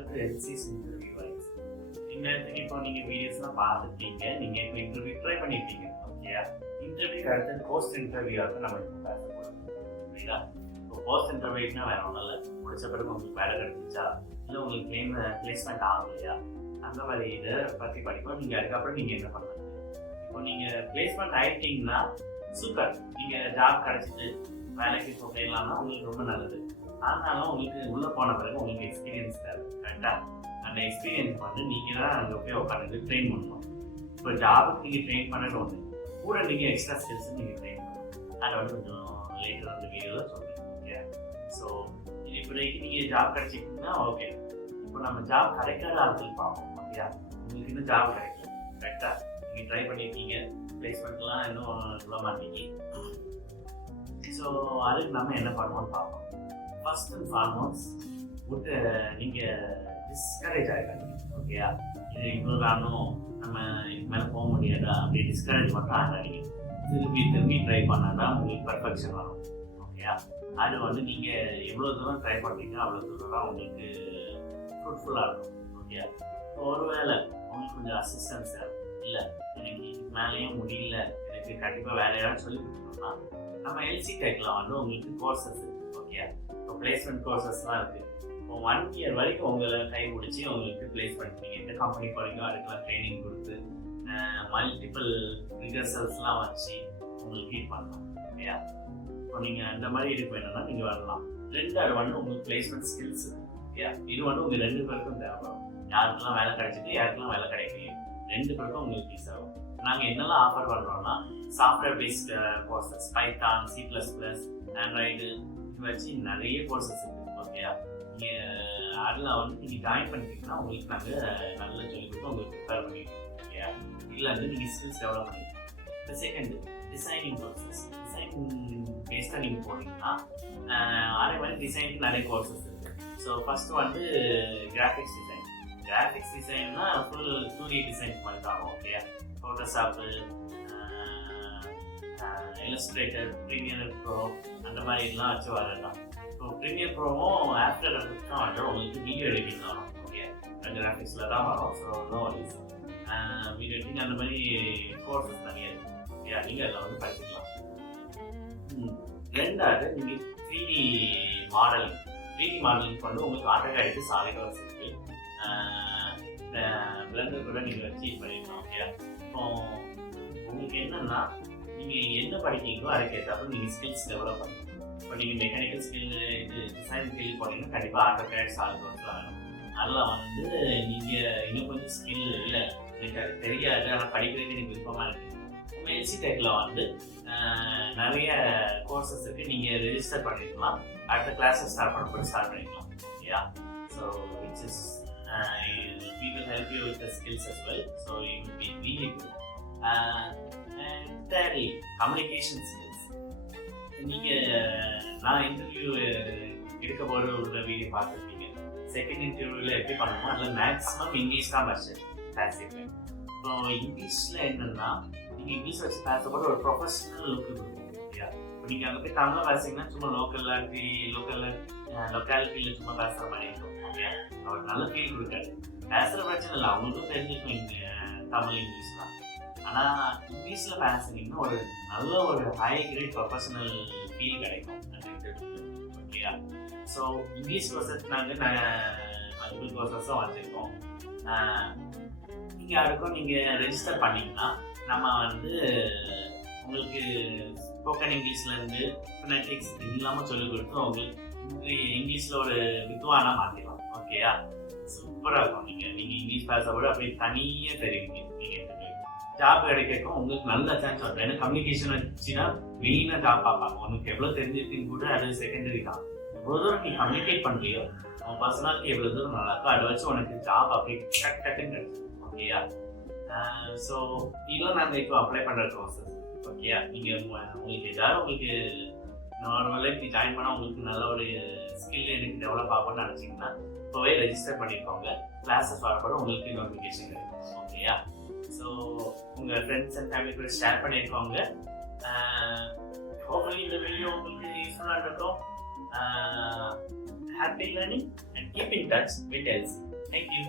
Welcome to எல்சிஸ் interview wise. இப்போ நீங்கள் வீடியோஸ்லாம் பார்த்துருக்கீங்க, நீங்கள் இப்போ இன்டர்வியூ ட்ரை பண்ணியிருக்கீங்க. ஓகேயா, இன்டர்வியூக்கு அடுத்தது போஸ்ட் இன்டர்வியூவாக நம்ம இப்போ பேச போகிறோம். புரியுதா? இப்போ போஸ்ட் இன்டர்வியூனா வேற ஒன்றும் இல்லை, முடிச்ச பிறகு உங்களுக்கு வேலை கிடைச்சிச்சா இல்லை உங்களுக்கு பிளேஸ்மெண்ட் ஆகலையா, அந்த மாதிரி இதை பற்றி படிப்போம். நீங்கள் அதுக்கப்புறம் நீங்கள் என்ன பண்ணுறது. இப்போ நீங்கள் பிளேஸ்மெண்ட் ஆகிட்டீங்கன்னா சூப்பர், நீங்கள் ஜாப் கிடச்சிட்டு வேலைக்கு போகலாம்னா உங்களுக்கு ரொம்ப நல்லது. ஆனாலும் உங்களுக்கு உள்ளே போன பிறகு உங்களுக்கு எக்ஸ்பீரியன்ஸ் தேவை. கரெக்டாக அந்த எக்ஸ்பீரியன்ஸ் வந்து நீங்கள் தான் அங்கே போய் உட்காந்து ட்ரெயின் பண்ணணும். இப்போ ஜாபுக்கு நீங்கள் ட்ரெயின் பண்ணது ஒன்று, கூட நீங்கள் எக்ஸ்ட்ரா ஸ்கில்ஸ் நீங்கள் ட்ரெயின் பண்ணணும். அதை வந்து கொஞ்சம் லேட்டர் அந்த வீடியோவில் சொல்லுங்கள். ஓகே, ஸோ இப்போதைக்கு நீங்கள் ஜாப் கிடைச்சிக்கிட்டீங்கன்னா ஓகே. இப்போ நம்ம ஜாப் கிடைக்காத ஆட்கள் பார்ப்போம். ஓகேயா, உங்களுக்கு இன்னும் ஜாப் கிடைக்கல, கரெக்டாக நீங்கள் ட்ரை பண்ணியிருக்கீங்க, பிளேஸ்மெண்ட்லாம் இன்னும் சொல்ல மாட்டீங்க. ஸோ அதுக்கு நம்ம என்ன பண்ணுவோம்னு பார்ப்போம். ஃபர்ஸ்ட் அண்ட் ஃபார்மோஸ்ட் நீங்கள் டிஸ்கரேஜ் ஆகிடாதீங்க. ஓகேயா, இது இவ்வளோ வேணும், நம்ம இதுக்கு மேலே போக முடியாதா அப்படி டிஸ்கரேஜ் மட்டும் ஆகாதீங்க. திரும்பி ட்ரை பண்ணால் தான் உங்களுக்கு பர்ஃபெக்ஷன் வரும். ஓகேயா, அது வந்து நீங்கள் எவ்வளோ தூரம் ட்ரை பண்ணுறீங்க அவ்வளோ தூரம் தான் உங்களுக்கு ஃப்ரூட்ஃபுல்லாக இருக்கும். ஓகேயா, ஒருவேளை உங்களுக்கு கொஞ்சம் அசிஸ்டன்ஸ் இல்லை, எனக்கு இதுக்கு மேலேயும் முடியல, எனக்கு கண்டிப்பாக வேலையான்னு சொல்லி கொடுக்கணும்னா நம்ம எல்சி டெக்கில் வந்து உங்களுக்கு கோர்சஸ் இருக்குது. ஓகே, இப்போ பிளேஸ்மெண்ட் கோர்சஸ்லாம் இருக்குது. இப்போ 1 year வரைக்கும் உங்களை கை முடிச்சு உங்களுக்கு பிளேஸ்மெண்ட் நீங்கள் எந்த கம்பெனி போகிறீங்களோ அதுக்கெல்லாம் ட்ரைனிங் கொடுத்து மல்டிபிள் ரிஹர்சல்ஸ்லாம் வச்சு உங்களுக்கு ஹீட் பண்ணலாம். ஓகேயா, இப்போ நீங்கள் அந்த மாதிரி இதுக்கு வேணும்னா நீங்கள் வரலாம். ரெண்டாவது வந்து உங்களுக்கு பிளேஸ்மெண்ட் ஸ்கில்ஸ். ஓகேயா, இது வந்து உங்கள் 2 பேருக்கும் தேவைப்படும். யாருக்கெல்லாம் வேலை கிடைச்சிட்டு யாருக்கெல்லாம் வேலை கிடைக்கலையே 2 பேருக்கும் உங்களுக்கு யூஸ் ஆகும். நாங்கள் என்னெல்லாம் ஆஃபர் பண்ணுறோம்னா software based courses, Python, C++, Android, இது வச்சு நிறைய கோர்சஸ் இருக்குது. ஓகேயா, நீங்கள் அதில் வந்து நீங்கள் ஜாயின் பண்ணிட்டீங்கன்னா உங்களுக்கு நாங்கள் நல்ல சொல்லி கொடுத்து உங்களுக்கு ப்ரிப்பேர் பண்ணிடுவோம். ஓகேயா, இதில் வந்து நீங்கள் ஸ்கில்ஸ் டெவலப் பண்ணிடுவோம். இந்த செகண்ட் டிசைனிங் கோர்சஸ், டிசைனிங் பேஸ்டாக நீங்கள் போனீங்கன்னா அதே மாதிரி டிசைனுக்கு நிறைய கோர்சஸ் இருக்குது. ஸோ ஃபஸ்ட்டு வந்து கிராஃபிக்ஸ் டிசைன். கிராஃபிக்ஸ் டிசைன்னா ஃபுல் 2D டிசைன்ஸ் மாதிரி தான். ஓகேயா, ஃபோட்டோஷாப்பு, இல்லஸ்ட்ரேட்டர், ப்ரீமியர் ப்ரோ அந்த மாதிரிலாம் வச்சு வரலாம். ஸோ ப்ரீமியர் ப்ரோவும் ஆஃப்டர் எஃபெக்ட்ஸ் தான் வந்து உங்களுக்கு வீடியோ எடிட்டிங் வரும். ஓகே, கிராஃபிக்ஸில் தான் வரும். ஸோ வீடியோ எடிட்டிங் அந்த மாதிரி கோர்சஸ் தனியாக இருக்குது. ஓகே, நீங்கள் அதில் வந்து படிச்சுக்கலாம். ரெண்டாவது நீங்கள் 3D மாடலிங். 3D மாடலிங் வந்து உங்களுக்கு ஆட்டோகேட், சாலிட்வொர்க்ஸ் இருக்குது, பிளெண்டர் கூட நீங்கள் வச்சு இது பண்ணிக்கலாம். ஓகே, இப்போ உங்களுக்கு என்னென்னா நீங்கள் என்ன படிக்கிறீங்களோ அதுக்கேற்றாப்புல நீங்கள் ஸ்கில்ஸ் டெவலப் பண்ணணும். இப்போ நீங்கள் மெக்கானிக்கல் ஸ்கில், இது டிசைன் ஸ்கில் போனீங்கன்னா கண்டிப்பாக ஆட்டோகேட், சாலிட்வொர்க்ஸ்லாம் வேணும். அதில் வந்து நீங்கள் இன்னும் கொஞ்சம் ஸ்கில் இல்லை, எனக்கு அது தெரியாது, ஆனால் படிக்கிறதுக்கு எனக்கு விருப்பமாக இருக்குது. உங்கள் எல்சி டெக்கில் வந்து நிறைய கோர்சஸ் இருக்குது, நீங்கள் ரெஜிஸ்டர் பண்ணிக்கலாம். அடுத்த கிளாஸஸ் ஸ்டார்ட் பண்ணிக்கலாம். ஓகேயா, so it's is we will help you with the skills as well, so you will be really good. And thirdly, communication skills. நான் இன்டர்வியூ எடுக்க போகிற உள்ள வீடியோ பார்த்துருப்பீங்க. செகண்ட் இன்டர்வியூவில் எப்படி பண்ணணுமோ அதில் மேக்ஸிமம் இங்கிலீஷ் தான் பேசியிருக்கேன். இப்போ இங்கிலீஷில் என்னென்னா நீங்கள் இங்கிலீஷ் வச்சு பேசப்போது ஒரு ப்ரொஃபஷனல் லுக்கு கொடுக்கும். இல்லையா, இப்போ நீங்கள் அங்கே போய் தமிழில் பேசிங்கன்னா சும்மா லொக்காலிட்டியில் சும்மா பேசுகிற மாதிரி இருக்கும். ஓகே, அவர் நல்ல ஃபீல் கொடுக்காது. பேசுகிற பிரச்சனை இல்லை, அவங்களுக்கும் தெரிஞ்சுக்கணும் தமிழ் இங்கிலீஷ் தான். ஆனால் இங்கிலீஷில் பேசுனீங்கன்னா ஒரு நல்ல ஒரு ஹை கிரேட் ப்ரொஃபஷனல் ஃபீல் கிடைக்கும் அந்த இன்டர்வியூ. ஓகேயா, ஸோ இங்கிலீஷ் கோர்சஸ் நாங்கள் மல்டிபிள் கோர்சஸும் வச்சுருக்கோம். நீங்கள் யாருக்கும் நீங்கள் ரெஜிஸ்டர் பண்ணிங்கன்னா நம்ம வந்து உங்களுக்கு ஸ்போக்கன் இங்கிலீஷ்லேருந்து ஃபோனடிக்ஸ் இல்லாமல் சொல்லிக் கொடுத்து உங்களுக்கு இங்கிலீஷில் ஒரு வித்வானாக மாற்றிடலாம். ஓகேயா, சூப்பராக இருக்கும். நீங்கள் இங்கிலீஷ் பேசப்போது அப்படியே தனியாக தெரிவிங்க. நீங்கள் ஜாப் கிடைக்கும் உங்களுக்கு நல்ல சான்ஸ் வரும். ஏன்னா கம்யூனிகேஷன் வச்சு தான் மெயினாக ஜாப் பார்ப்பாங்க. உனக்கு எவ்வளோ தெரிஞ்சிருக்குன்னு கூட அது செகண்டரி தான். எவ்வளோ தூரம் நீ கம்யூனிகேட் பண்ணுறியோ உன் பர்சனாலிட்டி எவ்வளோ தூரம் நல்லா இருக்கோ அதை வச்சு உனக்கு ஜாப் அப்படி டக்குன்னு கிடைக்கும். ஓகேயா, ஸோ இதெல்லாம் நாங்கள் இப்போ அப்ளை பண்ணுற கோர்சஸ். ஓகேயா, நீங்கள் உங்களுக்கு ஏதாவது உங்களுக்கு நார்மலாக இப்படி ஜாயின் பண்ணால் உங்களுக்கு நல்ல ஒரு ஸ்கில் எனக்கு டெவலப் ஆகும்னு நினச்சிங்கன்னா இப்போவே ரெஜிஸ்டர் பண்ணியிருக்கோங்க. கிளாஸஸ் வரப்போ உங்களுக்கு நோட்டிஃபிகேஷன் கிடைக்கும். ஓகேயா, ஸோ உங்கள் ஃப்ரெண்ட்ஸ் அண்ட் ஃபேமிலி கூட ஷேர் பண்ணியிருக்கோங்க. ஹோப்ஃபுல்லி இந்த வீடியோ உங்களுக்கு யூஸ்ஃபுல்லாக இருக்கும். Happy learning and keep in touch with LC. Thank you.